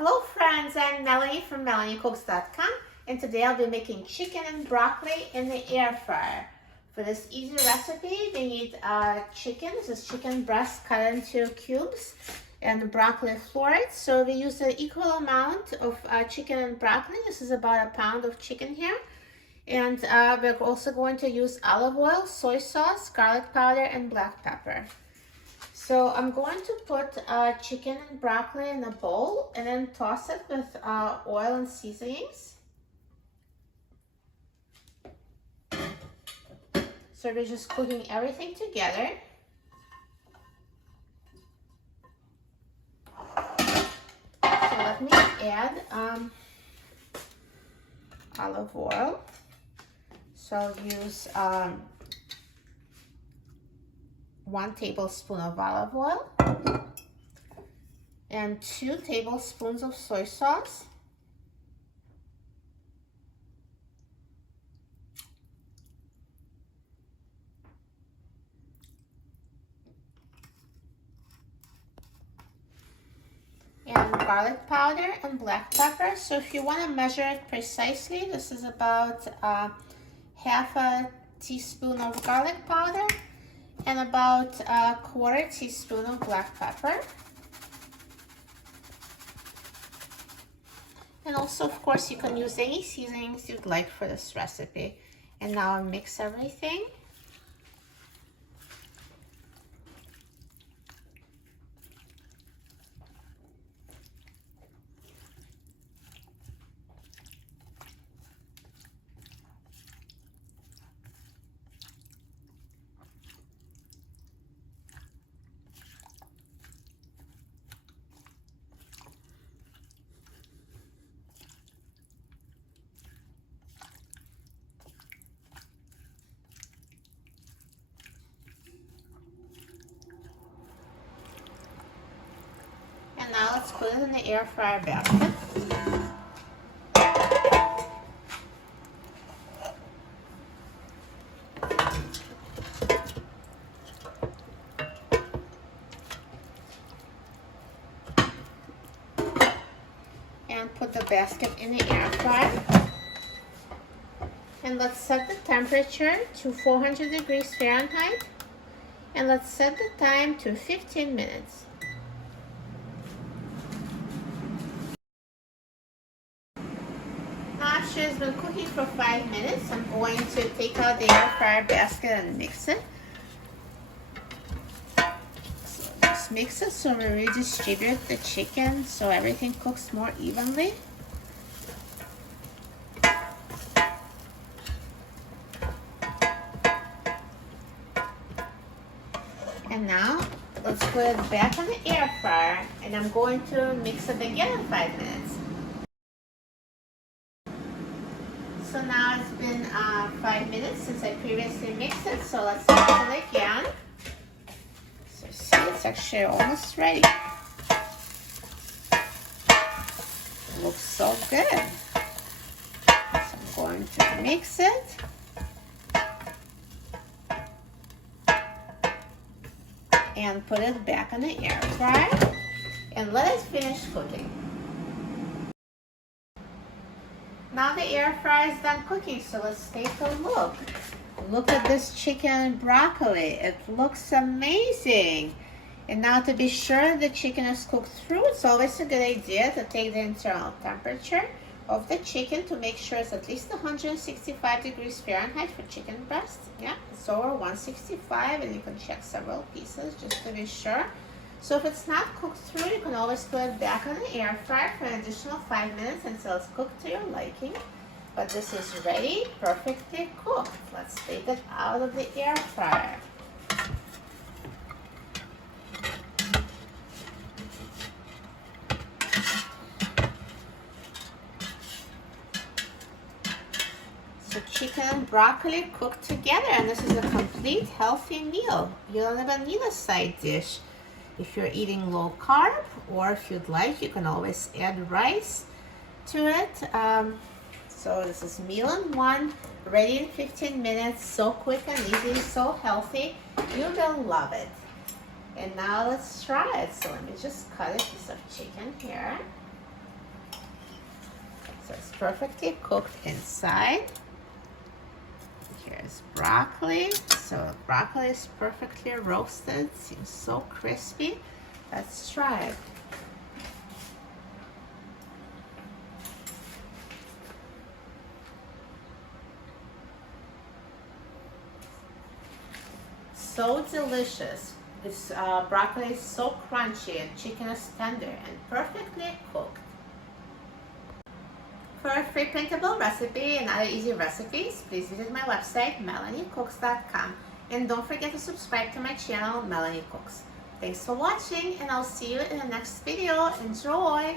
Hello friends, I'm Melanie from MelanieCooks.com, and today I'll be making chicken and broccoli in the air fryer. For this easy recipe, we need chicken. This is chicken breast cut into cubes and broccoli florets. So we use an equal amount of chicken and broccoli. This is about a pound of chicken here. And we're also going to use olive oil, soy sauce, garlic powder, and black pepper. So I'm going to put chicken and broccoli in a bowl and then toss it with oil and seasonings. So we're just cooking everything together. So let me add olive oil. So I'll use 1 tablespoon of olive oil and 2 tablespoons of soy sauce. And garlic powder and black pepper. So if you want to measure it precisely, this is about half a teaspoon of garlic powder and about a 1/4 teaspoon of black pepper. And also, of course, you can use any seasonings you'd like for this recipe. And now I mix everything. And now let's put it in the air fryer basket. And put the basket in the air fryer. And let's set the temperature to 400 degrees Fahrenheit. And let's set the time to 15 minutes. Now after it's been cooking for 5 minutes, I'm going to take out the air fryer basket and mix it. So just mix it so we redistribute the chicken so everything cooks more evenly. And now let's put it back on the air fryer, and I'm going to mix it again in 5 minutes. So now it's been 5 minutes since I previously mixed it, so let's mix it again. So see, it's actually almost ready. Looks so good. So I'm going to mix it. And put it back on the air fryer and let it finish cooking. Now the air fryer is done cooking, so let's take a look. Look at this chicken and broccoli. It looks amazing. And now to be sure the chicken is cooked through, it's always a good idea to take the internal temperature of the chicken to make sure it's at least 165 degrees Fahrenheit for chicken breast. Yeah, it's over 165, and you can check several pieces just to be sure. So if it's not cooked through, you can always put it back on the air fryer for an additional 5 minutes until it's cooked to your liking. But this is ready, perfectly cooked. Let's take it out of the air fryer. So chicken and broccoli cooked together, and this is a complete healthy meal. You don't even need a side dish. If you're eating low carb, or if you'd like, you can always add rice to it. So this is meal in one, ready in 15 minutes, so quick and easy, so healthy. You will love it. And now let's try it. So let me just cut a piece of chicken here. So it's perfectly cooked inside. Here's broccoli. So broccoli is perfectly roasted. Seems so crispy. Let's try it. So delicious. This broccoli is so crunchy and chicken is tender and perfectly cooked. For a free printable recipe and other easy recipes, please visit my website, melaniecooks.com. And don't forget to subscribe to my channel, Melanie Cooks. Thanks for watching, and I'll see you in the next video. Enjoy!